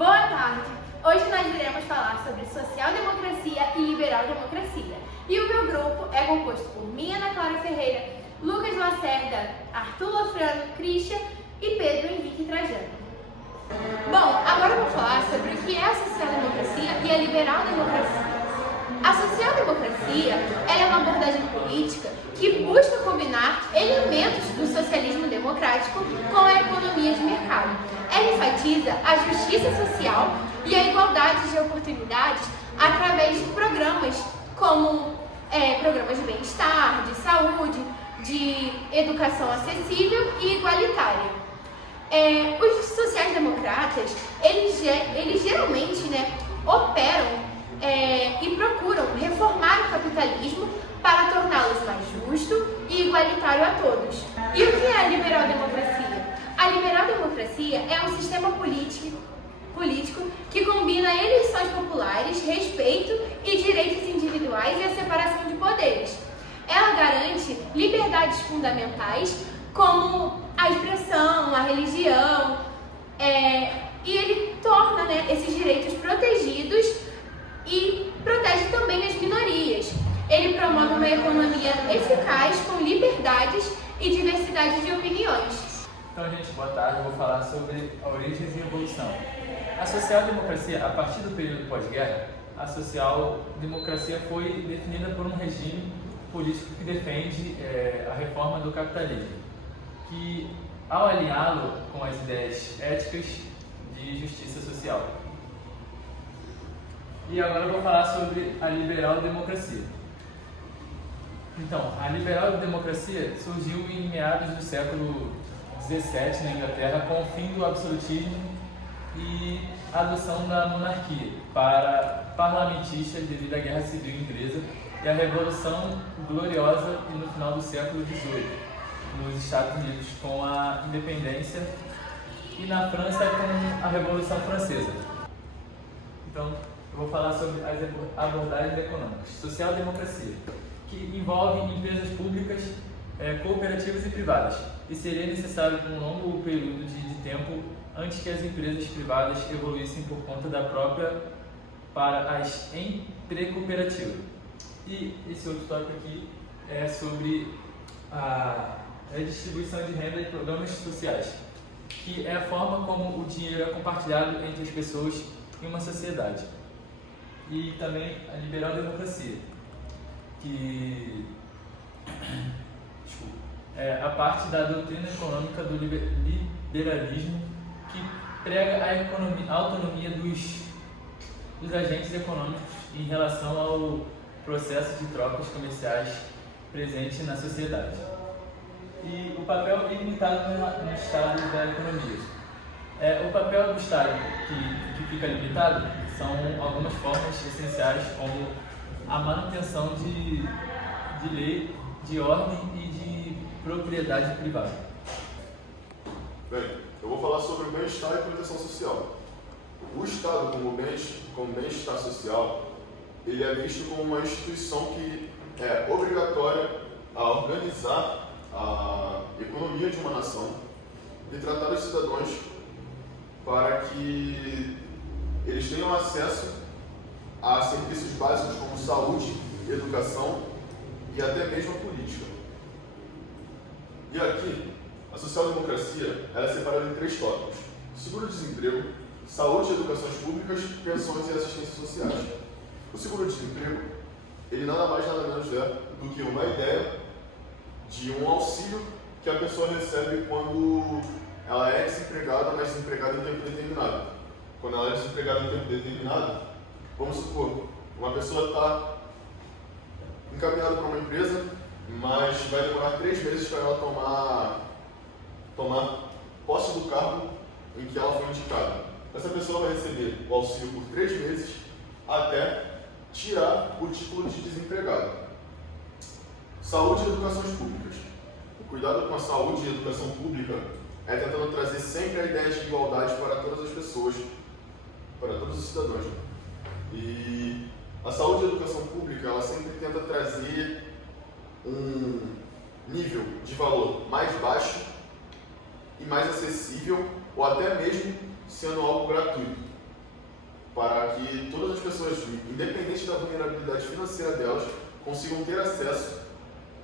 Boa tarde! Hoje nós iremos falar sobre social-democracia e liberal-democracia. E o meu grupo é composto por minha Ana Clara Ferreira, Lucas Lacerda, Arthur Lofrano, Christian e Pedro Henrique Trajano. Bom, agora eu vou falar sobre o que é a social-democracia e a liberal-democracia. A social-democracia é uma abordagem política que busca combinar elementos do socialismo democrático com a economia de mercado. Ela enfatiza a justiça social e a igualdade de oportunidades através de programas como programas de bem-estar, de saúde, de educação acessível e igualitária. Os sociais-democratas, eles geralmente operam e procuram reformar o capitalismo para torná-los mais justo e igualitário a todos. E o que é a liberal-democracia? A liberal-democracia é um sistema político que combina eleições populares, respeito e direitos individuais e a separação de poderes. Ela garante liberdades fundamentais como a expressão, a religião, e ele torna esses direitos protegidos e protege também as minorias. Ele promove uma economia eficaz com liberdades e diversidade de opiniões. Então, gente, boa tarde. Eu vou falar sobre a origem e evolução. A social-democracia, a partir do período pós-guerra, a social-democracia foi definida por um regime político que defende a reforma do capitalismo, que, ao alinhá-lo com as ideias éticas de justiça social. E agora eu vou falar sobre a liberal-democracia. Então, a liberal-democracia surgiu em meados do século XVII na Inglaterra com o fim do absolutismo e a adoção da monarquia para parlamentistas devido à Guerra Civil Inglesa e a Revolução Gloriosa no final do século XVIII nos Estados Unidos com a independência e na França com a Revolução Francesa. Então, eu vou falar sobre as abordagens econômicas. Social-democracia, que envolve empresas públicas, cooperativas e privadas, e seria necessário um longo período de tempo antes que as empresas privadas evoluíssem por conta da própria para as intercooperativas. E esse outro tópico aqui é sobre a distribuição de renda e programas sociais, que é a forma como o dinheiro é compartilhado entre as pessoas em uma sociedade. E também a liberal-democracia, que é a parte da doutrina econômica do liberalismo que prega a autonomia dos agentes econômicos em relação ao processo de trocas comerciais presente na sociedade. E o papel ilimitado no estado da economia. O papel do Estado que fica limitado são algumas formas essenciais, como a manutenção de lei, de ordem e de propriedade privada. Bem, eu vou falar sobre o bem-estar e proteção social. O Estado, como bem-estar social, ele é visto como uma instituição que é obrigatória a organizar a economia de uma nação e tratar os cidadãos para que eles tenham acesso a serviços básicos como saúde, educação e até mesmo a política. E aqui, a social-democracia ela é separada em 3 tópicos: seguro-desemprego, saúde e educações públicas, pensões e assistências sociais. O seguro-desemprego, ele nada mais nada menos é do que uma ideia de um auxílio que a pessoa recebe quando ela é desempregada, mas desempregada em tempo determinado. Quando ela é desempregada em tempo determinado, vamos supor, uma pessoa está encaminhada para uma empresa, mas vai demorar 3 meses para ela tomar posse do cargo em que ela foi indicada. Essa pessoa vai receber o auxílio por 3 meses até tirar o título de desempregado. Saúde e educações públicas. O cuidado com a saúde e educação pública é tentando trazer sempre a ideia de igualdade para todas as pessoas, para todos os cidadãos. E a saúde e a educação pública, ela sempre tenta trazer um nível de valor mais baixo e mais acessível, ou até mesmo sendo algo gratuito. para que todas as pessoas, independente da vulnerabilidade financeira delas, consigam ter acesso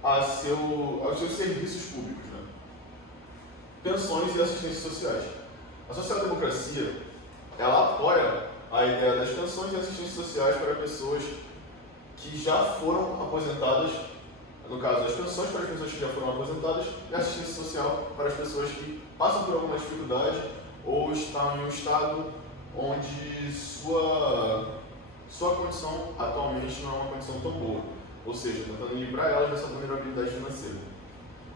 aos seus serviços públicos, né? Pensões e assistências sociais. A social-democracia, ela apoia a ideia das pensões e assistências sociais para pessoas que já foram aposentadas, no caso das pensões para as pessoas que já foram aposentadas, e assistência social para as pessoas que passam por alguma dificuldade ou estão em um estado onde sua condição atualmente não é uma condição tão boa, ou seja, tentando livrar elas dessa vulnerabilidade financeira.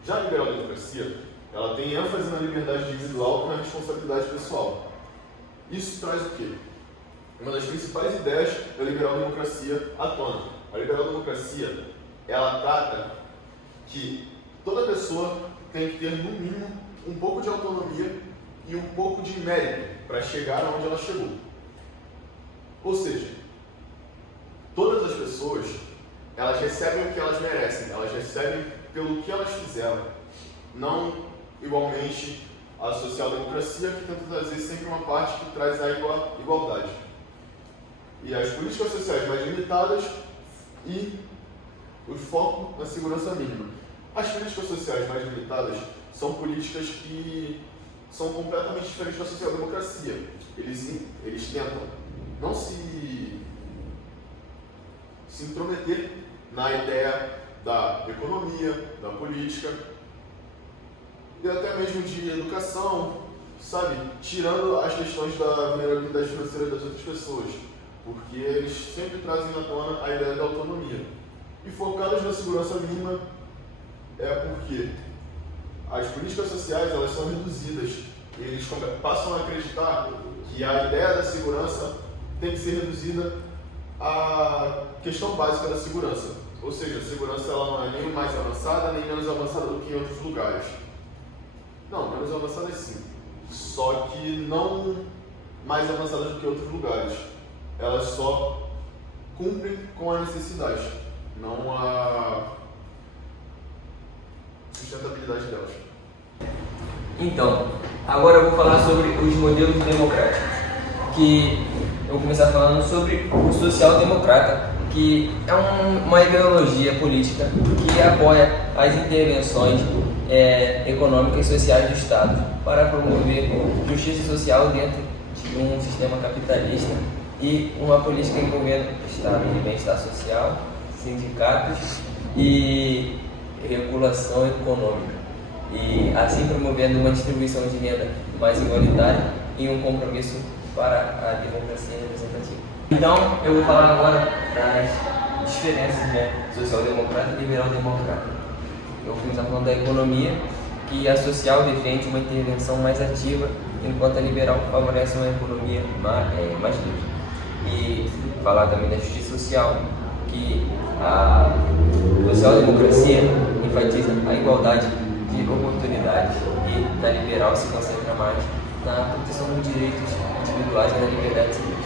Já a liberal-democracia, ela tem ênfase na liberdade individual e na responsabilidade pessoal. Isso traz o quê? Uma das principais ideias da liberal-democracia à tona. A liberal-democracia, ela trata que toda pessoa tem que ter, no mínimo, um pouco de autonomia e um pouco de mérito para chegar onde ela chegou. Ou seja, todas as pessoas, elas recebem o que elas merecem, elas recebem pelo que elas fizeram. Não igualmente a social-democracia, que tenta trazer sempre uma parte que traz a igualdade. E as políticas sociais mais limitadas e o foco na segurança mínima. As políticas sociais mais limitadas são políticas que são completamente diferentes da social-democracia. Eles tentam não se intrometer na ideia da economia, da política e até mesmo de educação, sabe? Tirando as questões da vulnerabilidade financeira das outras pessoas, porque eles sempre trazem à tona a ideia da autonomia. E focados na segurança mínima é porque as políticas sociais, elas são reduzidas. Eles passam a acreditar que a ideia da segurança tem que ser reduzida à questão básica da segurança. Ou seja, a segurança ela não é nem mais avançada, nem menos avançada do que em outros lugares. Não, menos avançada sim. Só que não mais avançada do que em outros lugares. Elas só cumprem com a necessidade, não a sustentabilidade delas. Então, agora eu vou falar sobre os modelos democráticos, que eu vou começar falando sobre o social-democrata, que é uma ideologia política que apoia as intervenções econômicas e sociais do Estado para promover justiça social dentro de um sistema capitalista e uma política envolvendo Estado de bem-estar social, sindicatos e regulação econômica, e assim promovendo uma distribuição de renda mais igualitária e um compromisso para a democracia representativa. Então, eu vou falar agora das diferenças, social-democrata e liberal-democrata. Eu vou começar falando da economia, que a social defende uma intervenção mais ativa, enquanto a liberal favorece uma economia mais livre. E falar também da justiça social, que a social-democracia enfatiza a igualdade de oportunidades e na liberal se concentra mais na proteção dos direitos individuais e na liberdade civil.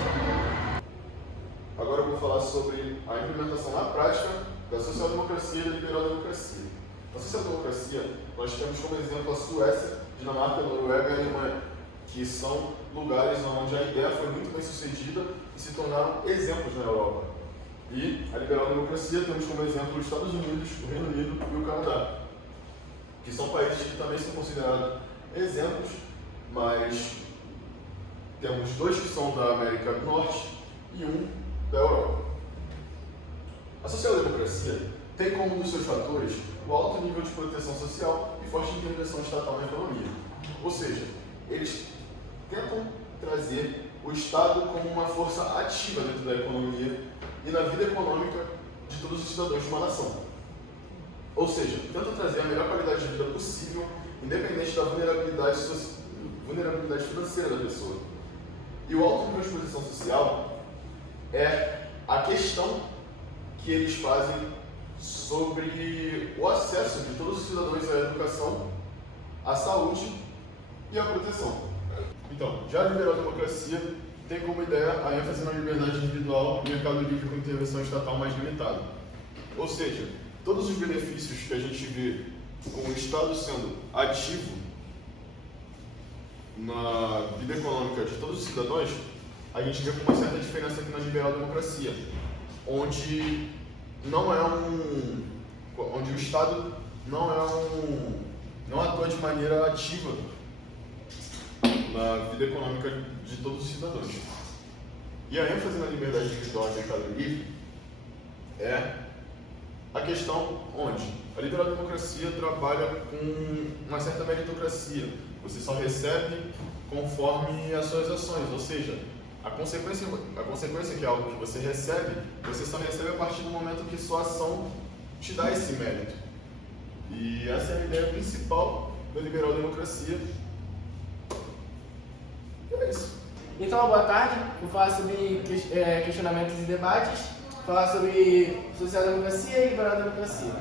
Agora eu vou falar sobre a implementação na prática da social-democracia e da liberal-democracia. Na social-democracia, nós temos como exemplo a Suécia, Dinamarca, Noruega e Alemanha, que são lugares onde a ideia foi muito bem sucedida e se tornaram exemplos na Europa. E a liberal-democracia temos como exemplo os Estados Unidos, o Reino Unido e o Canadá, que são países que também são considerados exemplos, mas temos dois que são da América do Norte e um da Europa. A social-democracia tem como um dos seus fatores o alto nível de proteção social e forte intervenção estatal na economia. Ou seja, eles tentam trazer o Estado como uma força ativa dentro da economia e na vida econômica de todos os cidadãos de uma nação. Ou seja, tentam trazer a melhor qualidade de vida possível, independente da vulnerabilidade financeira da pessoa. E o alto nível de proteção social é a questão que eles fazem sobre o acesso de todos os cidadãos à educação, à saúde e à proteção. Então, já a liberal-democracia tem como ideia a ênfase na liberdade individual e mercado livre com intervenção estatal mais limitada. Ou seja, todos os benefícios que a gente vê com o Estado sendo ativo na vida econômica de todos os cidadãos a gente vê com uma certa diferença aqui na liberal-democracia, onde onde o Estado não atua de maneira ativa na vida econômica de todos os cidadãos. E a ênfase na liberdade individual e mercado livre é a questão onde a liberal-democracia trabalha com uma certa meritocracia. Você só recebe conforme as suas ações, ou seja, a consequência que é algo que você só recebe a partir do momento que sua ação te dá esse mérito. E essa é a ideia principal da liberal-democracia. E é isso. Então, boa tarde. Vou falar sobre questionamentos e debates, falar sobre social-democracia e liberal-democracia.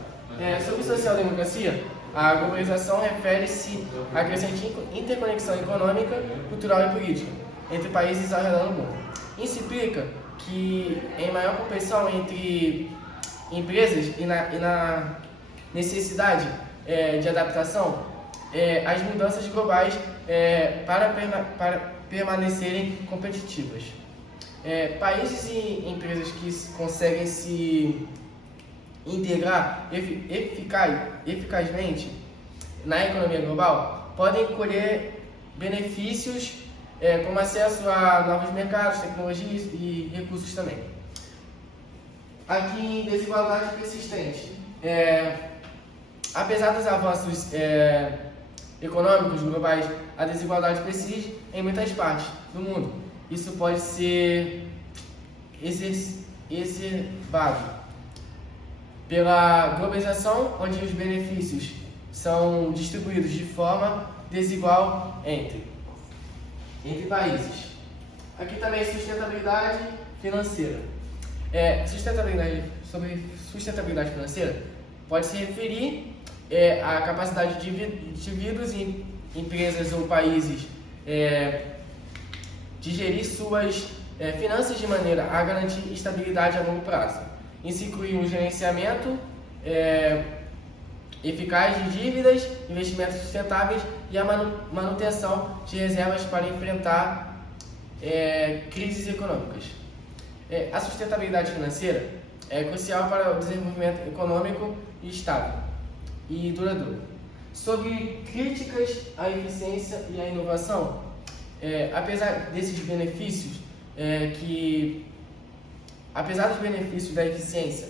Sobre social-democracia, a globalização refere-se à crescente interconexão econômica, cultural e política entre países ao redor do mundo. Isso implica que, em maior competição entre empresas e na necessidade de adaptação, as mudanças globais para permanecerem competitivas. Países e empresas que conseguem se integrar eficazmente na economia global podem colher benefícios como acesso a novos mercados, tecnologias e recursos também. Aqui, desigualdade persistente. Apesar dos avanços econômicos globais, a desigualdade persiste em muitas partes do mundo. Isso pode ser exacerbado pela globalização, onde os benefícios são distribuídos de forma desigual entre países. Aqui também sustentabilidade financeira. Sobre sustentabilidade financeira, pode se referir à capacidade de indivíduos, empresas ou países de gerir suas finanças de maneira a garantir estabilidade a longo prazo. Isso inclui um gerenciamento eficaz de dívidas, investimentos sustentáveis e a manutenção de reservas para enfrentar crises econômicas. A sustentabilidade financeira é crucial para o desenvolvimento econômico estável e duradouro. Sobre críticas à eficiência e à inovação, apesar desses benefícios, apesar dos benefícios da eficiência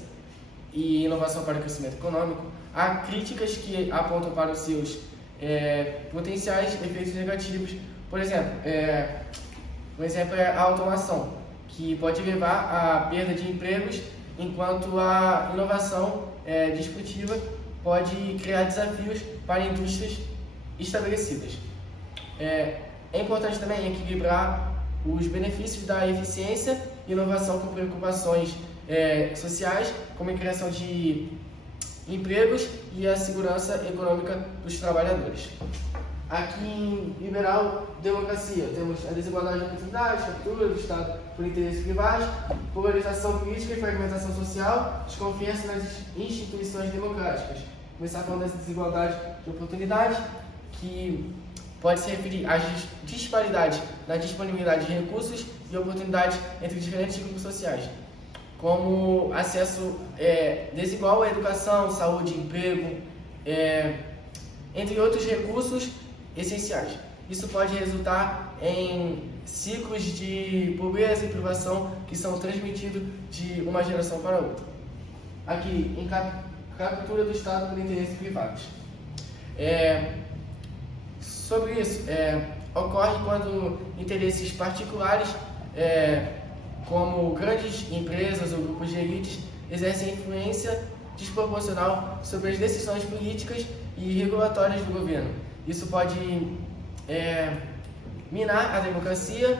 e inovação para o crescimento econômico, há críticas que apontam para os seus potenciais efeitos negativos. Por exemplo, um exemplo é a automação, que pode levar à perda de empregos, enquanto a inovação disruptiva pode criar desafios para indústrias estabelecidas. É importante também equilibrar os benefícios da eficiência e inovação com preocupações sociais, como a criação de empregos e a segurança econômica dos trabalhadores. Aqui em liberal democracia temos a desigualdade de oportunidades, captura do Estado por interesses privados, polarização política e fragmentação social, desconfiança nas instituições democráticas. Começar falando dessa desigualdade de oportunidades, que pode se referir às disparidades na disponibilidade de recursos e oportunidades entre diferentes grupos sociais, como acesso desigual à educação, saúde, emprego, entre outros recursos essenciais. Isso pode resultar em ciclos de pobreza e privação que são transmitidos de uma geração para outra. Aqui, em captura do Estado por interesses privados. Sobre isso, ocorre quando interesses particulares, como grandes empresas ou grupos de elites, exercem influência desproporcional sobre as decisões políticas e regulatórias do governo. Isso pode minar a democracia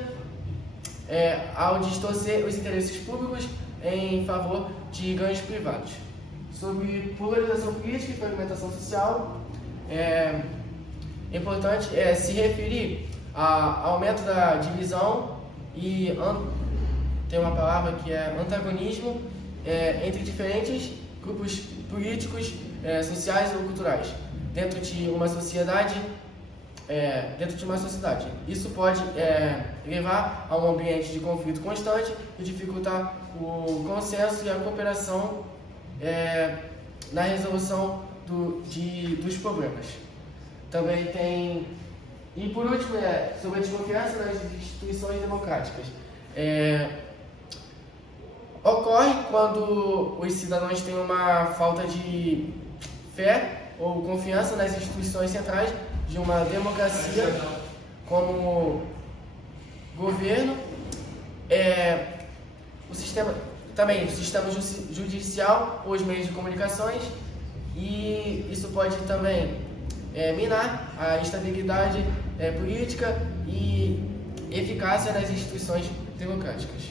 ao distorcer os interesses públicos em favor de ganhos privados. Sobre polarização política e fragmentação social, é importante se referir ao aumento da divisão e tem uma palavra que é antagonismo entre diferentes grupos políticos, sociais ou culturais dentro de uma sociedade dentro de uma sociedade. Isso pode levar a um ambiente de conflito constante e dificultar o consenso e a cooperação na resolução dos problemas. Também tem, e por último, sobre a desconfiança nas instituições democráticas. Ocorre quando os cidadãos têm uma falta de fé ou confiança nas instituições centrais de uma democracia, como governo, o sistema judicial ou os meios de comunicações, e isso pode também minar a estabilidade política e eficácia das instituições democráticas.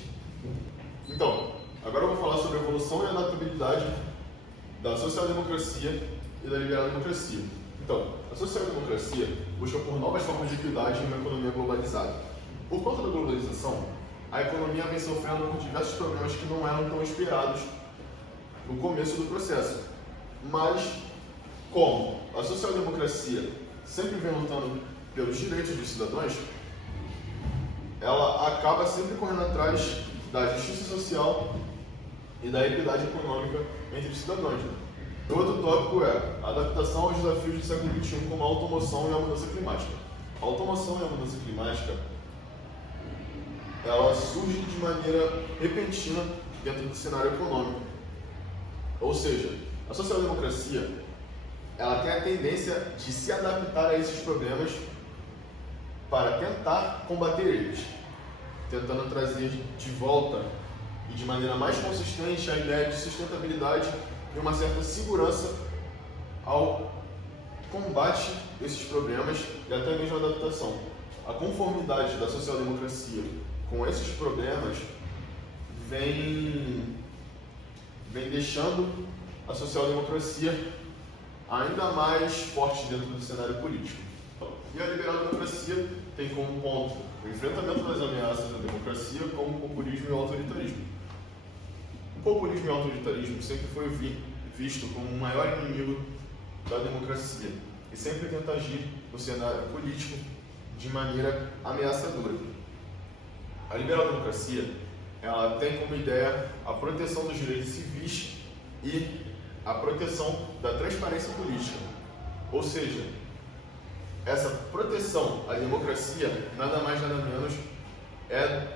Então, agora eu vou falar sobre a evolução e adaptabilidade da social-democracia e da liberal-democracia. Então, a social-democracia busca por novas formas de equidade em uma economia globalizada. Por conta da globalização, a economia vem sofrendo por diversos problemas que não eram tão esperados no começo do processo. Mas, como a social-democracia sempre vem lutando pelos direitos dos cidadãos, ela acaba sempre correndo atrás da justiça social e da equidade econômica entre os cidadãos. O outro tópico é a adaptação aos desafios do século XXI, como a automação e a mudança climática. A automação e a mudança climática, ela surge de maneira repentina dentro do cenário econômico. Ou seja, a social-democracia, ela tem a tendência de se adaptar a esses problemas para tentar combater eles, tentando trazer de volta e de maneira mais consistente a ideia de sustentabilidade e uma certa segurança ao combate desses problemas e até mesmo a adaptação. A conformidade da social-democracia com esses problemas vem deixando a social-democracia ainda mais forte dentro do cenário político. E a liberal-democracia tem como ponto o enfrentamento das ameaças da democracia, como o populismo e o autoritarismo. O populismo e o autoritarismo sempre foi visto como o maior inimigo da democracia e sempre tenta agir no cenário político de maneira ameaçadora. A liberal-democracia, ela tem como ideia a proteção dos direitos civis e a proteção da transparência política. Ou seja, essa proteção à democracia, nada mais nada menos, é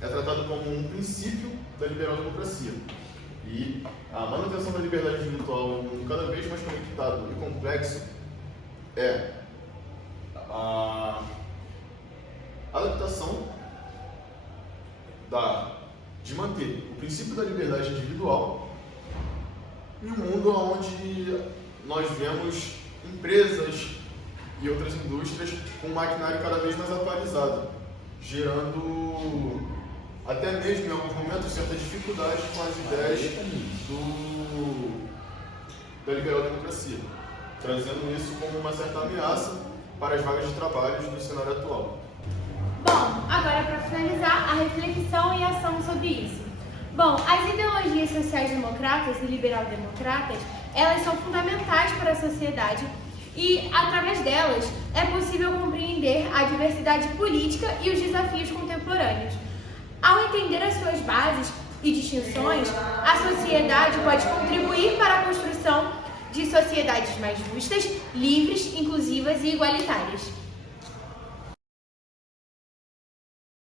tratado como um princípio da liberal-democracia. E a manutenção da liberdade individual em um mundo cada vez mais conectado e complexo é a adaptação de manter o princípio da liberdade individual em um mundo onde nós vemos empresas e outras indústrias com um maquinário cada vez mais atualizado, gerando até mesmo em alguns momentos certa dificuldade com as ideias da liberal-democracia, trazendo isso como uma certa ameaça para as vagas de trabalho no cenário atual. Bom, agora para finalizar, a reflexão e ação sobre isso. Bom, as ideologias sociais-democratas e liberal-democratas, elas são fundamentais para a sociedade e, através delas, é possível compreender a diversidade política e os desafios contemporâneos. Ao entender as suas bases e distinções, a sociedade pode contribuir para a construção de sociedades mais justas, livres, inclusivas e igualitárias.